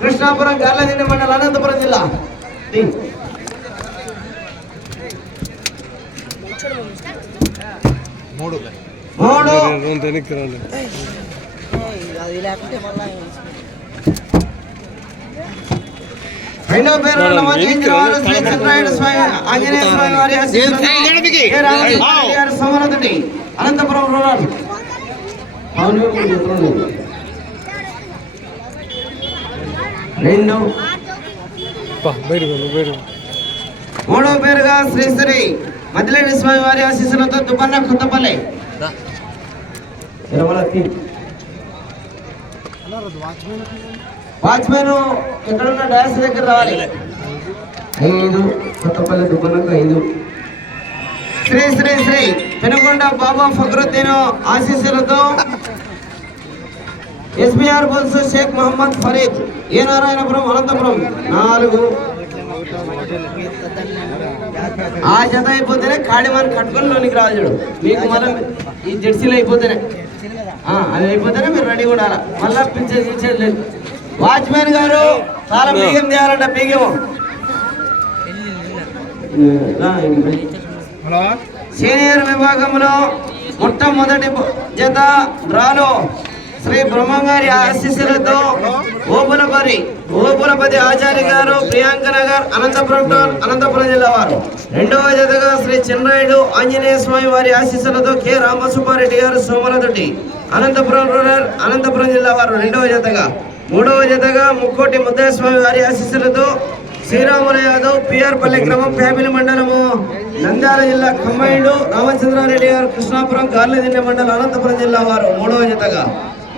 కృష్ణాపురం గార్లదిండి మండలం అనంతపురం జిల్లా. మూడు. రెండో పేరు ఆంజనేయ స్వామి వారి అనంతపురం రూరల్. రెండు మూడో పేరుగా శ్రీ శ్రీ మదిలేని స్వామి వారి ఆశీస్సులతో దుబ్బన్న కొత్తపల్లి. వాచ్మెన్ ఎక్కడున్న డాన్స్ దగ్గర రావాలి. ఐదు కొత్తపల్లి దుబ్బన్నకు ఐదు. శ్రీ శ్రీ శ్రీ పెనుకొండ బాబా ఫక్రుద్దీన్ ఆశీస్సులతో SBR bulls Shaik Mohammed Farid A Narayanapuram Anantapuram నాలుగు. ఆ జత అయిపోతేనే కాడిమాన్ కట్టుకొని లోనికి చూడు మీకు మళ్ళీ ఈ జెర్సీలు అయిపోతేనే. ఆ, అవి అయిపోతేనే మీరు రెడీ ఉండాలి? మళ్ళా పిచ్చేది ఇచ్చేది లేదు. వాచ్మెన్ గారు చాలా బీగం చేయాలంట. హలో. సీనియర్ విభాగంలో మొట్టమొదటి జత డ్రాలో శ్రీ బ్రహ్మంగారి ఆశీస్సులతో ఓపులపరి ఓపులపతి ఆచార్య గారు ప్రియాంక నగర్ అనంతపురం టౌన్ అనంతపురం జిల్లా వారు. రెండవ జతగా శ్రీ చిన్నరాయుడు ఆంజనేయ స్వామి వారి ఆశీస్సులతో కె. రామసుబ్బారెడ్డి గారు సోమలతోటి అనంతపురం రూరల్ అనంతపురం జిల్లా వారు రెండవ జతగా. మూడవ జతగా ముక్కోటి ముద్దయ్య స్వామి వారి ఆశీస్సులతో శ్రీరాముల యాదవ్ పిఆర్పల్లి గ్రామం ఫ్యామిలీ మండలము నంద్యాల జిల్లా కంబైండ్ రామచంద్రారెడ్డి గారు కృష్ణాపురం గార్లదిన్నె మండలం అనంతపురం జిల్లా వారు మూడవ జతగా.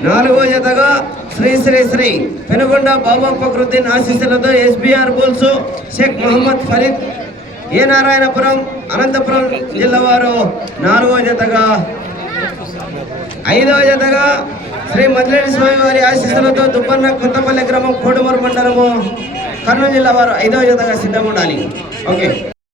నాలుగో జతగా శ్రీ శ్రీ శ్రీ పెనుగొండ బాబా ఫక్రుద్దీన్ ఆశీస్సులతో ఎస్బీఆర్ బోల్సు షేక్ మహమ్మద్ ఫరీద్ ఏ నారాయణపురం అనంతపురం జిల్లా వారు నాలుగో జతగా. ఐదవ జతగా శ్రీ మదిలేని స్వామి వారి ఆశీస్సులతో దుబ్బన్న కొత్తపల్లి గ్రామం కోడుమూరు మండలము కర్నూలు జిల్లా వారు ఐదవ జతగా సిద్ధంగా ఉండాలి. ఓకే.